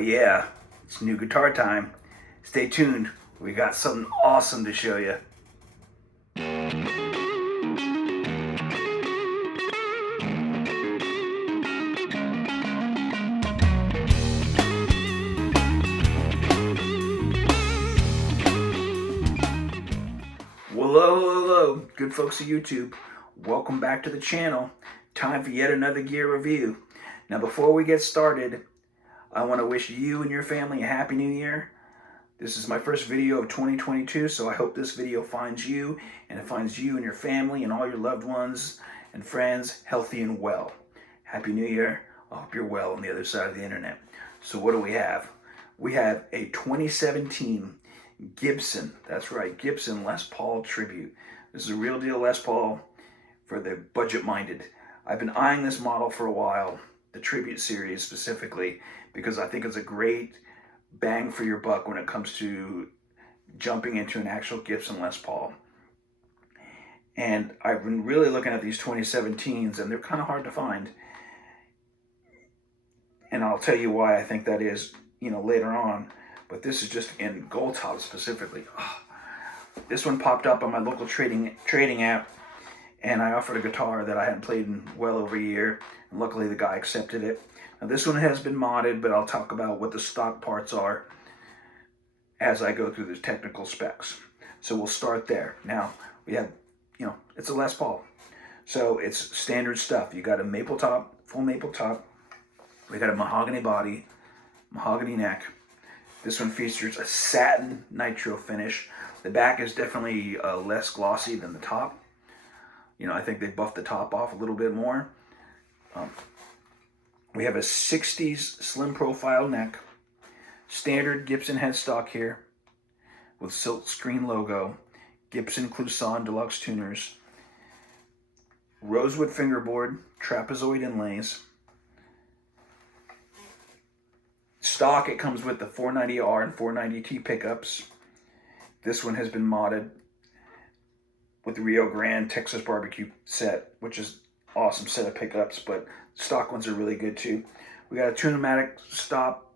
yeah, it's new guitar time. Stay tuned. We got something awesome to show you. Hello, good folks of YouTube. Welcome back to the channel. Time for yet another gear review. Now, before we get started, I want to wish you and your family a Happy New Year. This is my first video of 2022, so I hope this video finds you, and it finds you and your family and all your loved ones and friends healthy and well. Happy New Year. I hope you're well on the other side of the internet. So what do we have? We have a 2017 Gibson, that's right, Gibson Les Paul Tribute. This is a real deal Les Paul for the budget-minded. I've been eyeing this model for a while, the Tribute series specifically, because I think it's a great bang for your buck when it comes to jumping into an actual Gibson Les Paul. And I've been really looking at these 2017s, and they're kind of hard to find. And I'll tell you why I think that is, later on. But this is just in gold top specifically. Oh, this one popped up on my local trading app, and I offered a guitar that I hadn't played in well over a year, and luckily the guy accepted it. Now this one has been modded, but I'll talk about what the stock parts are as I go through the technical specs. So we'll start there. Now we have, it's a Les Paul, so it's standard stuff. You got a maple top, full maple top. We got a mahogany body, mahogany neck. This one features a satin nitro finish. The back is definitely less glossy than the top. I think they buffed the top off a little bit more. We have a 60s slim profile neck. Standard Gibson headstock here with silk screen logo. Gibson Clouson Deluxe tuners. Rosewood fingerboard, trapezoid inlays. Stock, it comes with the 490R and 490T pickups. This one has been modded with the Rio Grande Texas Barbecue set, which is awesome set of pickups, but stock ones are really good too. We got a Tune-o-matic stop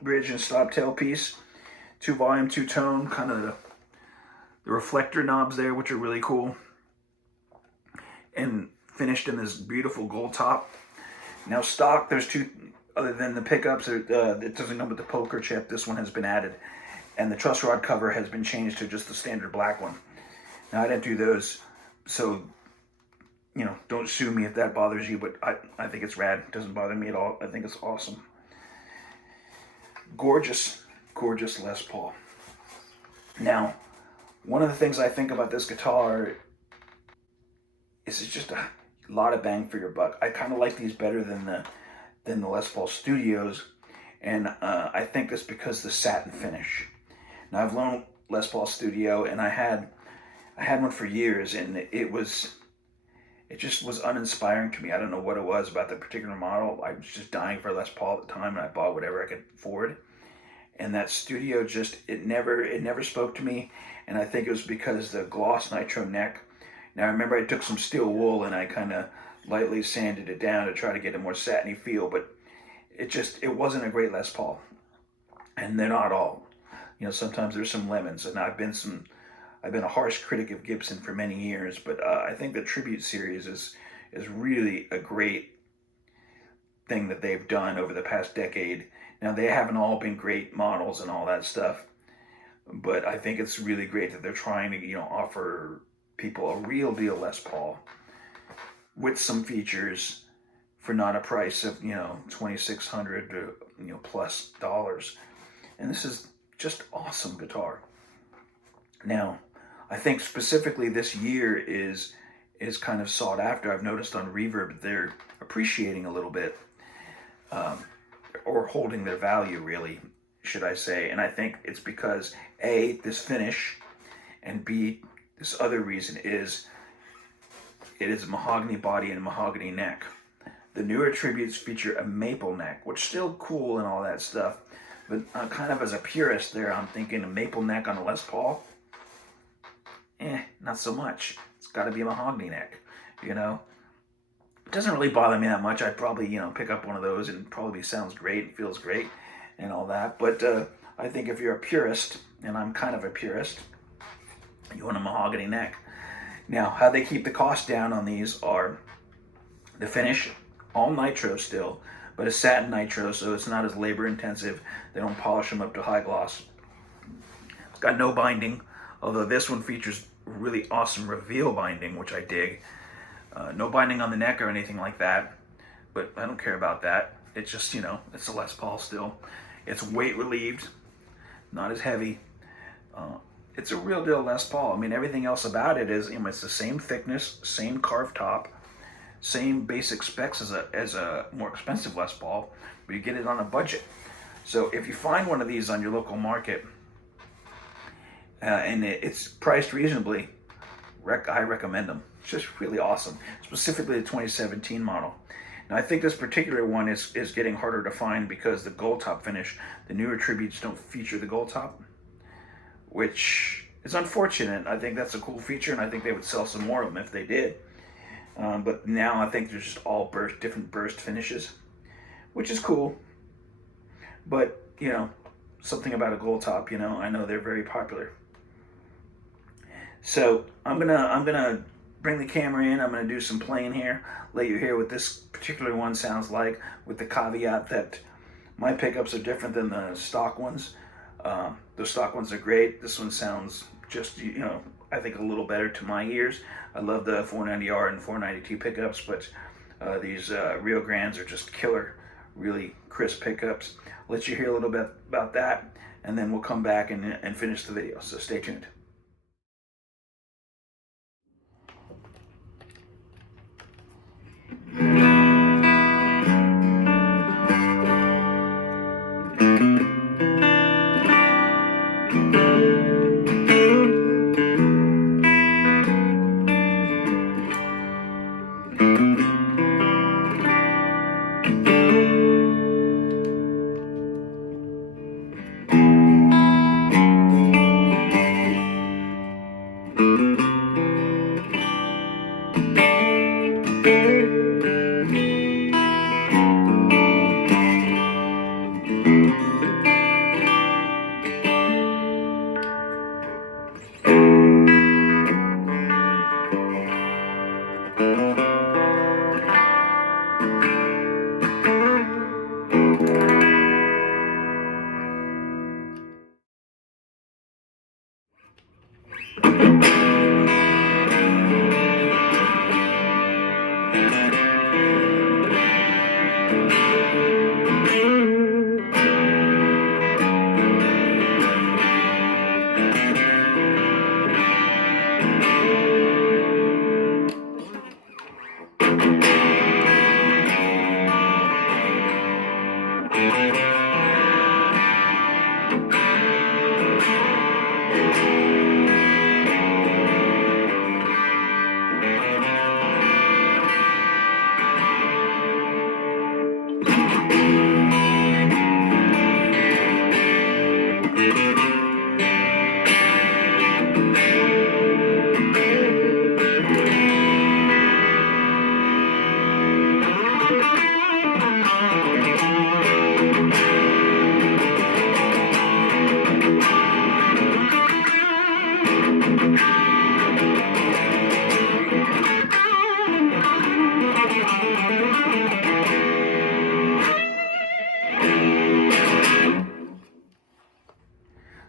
bridge and stop tailpiece, 2 volume, 2 tone, kind of the reflector knobs there, which are really cool, and finished in this beautiful gold top. Now stock, there's two. Other than the pickups, it doesn't come with the poker chip. This one has been added. And the truss rod cover has been changed to just the standard black one. Now, I didn't do those, so, don't sue me if that bothers you, but I think it's rad. It doesn't bother me at all. I think it's awesome. Gorgeous, gorgeous Les Paul. Now, one of the things I think about this guitar is it's just a lot of bang for your buck. I kind of like these better than the Les Paul Studios, and I think that's because the satin finish. Now I've loaned Les Paul Studio, and I had one for years, and it just was uninspiring to me. I don't know what it was about the particular model. I was just dying for Les Paul at the time, and I bought whatever I could afford. And that Studio it never spoke to me, and I think it was because the gloss nitro neck. Now I remember I took some steel wool and I kind of lightly sanded it down to try to get a more satiny feel, but it wasn't a great Les Paul. And they're not all. Sometimes there's some lemons, and I've been a harsh critic of Gibson for many years, but I think the Tribute series is really a great thing that they've done over the past decade. Now, they haven't all been great models and all that stuff, but I think it's really great that they're trying to, offer people a real deal Les Paul with some features for not a price of, $2,600 to, plus dollars. And this is just awesome guitar. Now, I think specifically this year is kind of sought after. I've noticed on Reverb they're appreciating a little bit, or holding their value, really, should I say. And I think it's because A, this finish, and B, this other reason is it is a mahogany body and a mahogany neck. The newer Tributes feature a maple neck, which is still cool and all that stuff. But kind of as a purist there, I'm thinking a maple neck on a Les Paul? Not so much. It's got to be a mahogany neck, It doesn't really bother me that much. I'd probably, pick up one of those and probably sounds great and feels great. and all that. But I think if you're a purist, and I'm kind of a purist, you want a mahogany neck. Now, how they keep the cost down on these are the finish, all nitro still, but a satin nitro, so it's not as labor intensive. They don't polish them up to high gloss. It's got no binding, although this one features really awesome reveal binding, which I dig. No binding on the neck or anything like that, but I don't care about that. It's just, it's a Les Paul still. It's weight relieved, not as heavy. It's a real deal Les Paul. I mean, everything else about it is, it's the same thickness, same carved top, same basic specs as a more expensive Les Paul, but you get it on a budget. So if you find one of these on your local market, and it's priced reasonably, I recommend them. It's just really awesome, specifically the 2017 model. Now, I think this particular one is getting harder to find because the gold top finish, the newer Tributes don't feature the gold top, which is unfortunate. I think that's a cool feature, and I think they would sell some more of them if they did. But now I think there's just all different burst finishes, which is cool. But, something about a gold top, I know they're very popular. So I'm gonna bring the camera in. I'm gonna do some playing here, let you hear what this particular one sounds like, with the caveat that my pickups are different than the stock ones. The stock ones are great. This one sounds just, I think a little better to my ears. I love the 490R and 492 pickups, but these Rio Grandes are just killer, really crisp pickups. I'll let you hear a little bit about that, and then we'll come back and finish the video, so stay tuned.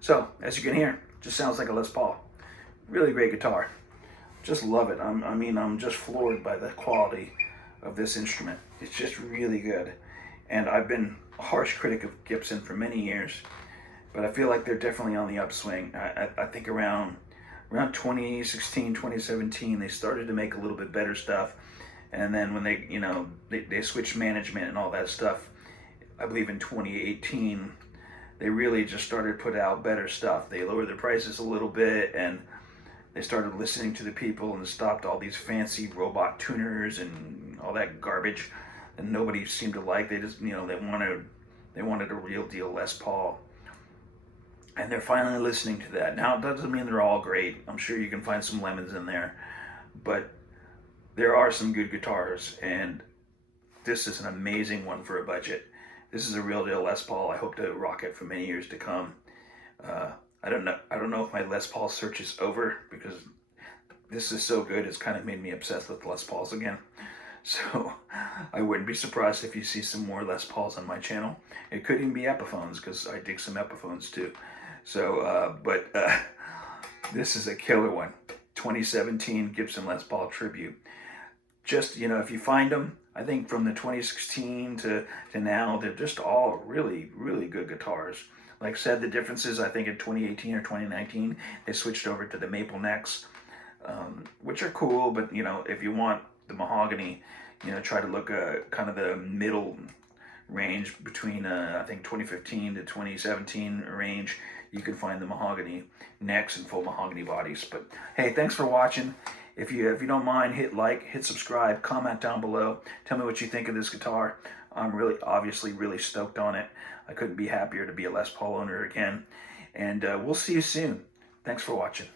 So, as you can hear, just sounds like a Les Paul. Really great guitar. Just love it. I'm just floored by the quality of this instrument. It's just really good. And I've been a harsh critic of Gibson for many years, but I feel like they're definitely on the upswing. I think around 2016, 2017, they started to make a little bit better stuff. And then when they switched management and all that stuff, I believe in 2018, they really just started to put out better stuff. They lowered their prices a little bit, and they started listening to the people and stopped all these fancy robot tuners and all that garbage that nobody seemed to like. They just, they wanted a real deal Les Paul. And they're finally listening to that. Now, it doesn't mean they're all great. I'm sure you can find some lemons in there, but there are some good guitars, and this is an amazing one for a budget. This is a real deal Les Paul. I hope to rock it for many years to come. I don't know if my Les Paul search is over, because this is so good. It's kind of made me obsessed with Les Pauls again. So I wouldn't be surprised if you see some more Les Pauls on my channel. It could even be Epiphones, because I dig some Epiphones too. So, this is a killer one. 2017 Gibson Les Paul Tribute. Just, if you find them, I think from the 2016 to now, they're just all really, really good guitars. Like I said, the differences, I think in 2018 or 2019, they switched over to the maple necks, which are cool, but, if you want the mahogany, try to look kind of the middle range between, I think 2015 to 2017 range, you can find the mahogany necks and full mahogany bodies. But hey, thanks for watching. If you don't mind, hit like, hit subscribe, comment down below. Tell me what you think of this guitar. I'm obviously really stoked on it. I couldn't be happier to be a Les Paul owner again. And we'll see you soon. Thanks for watching.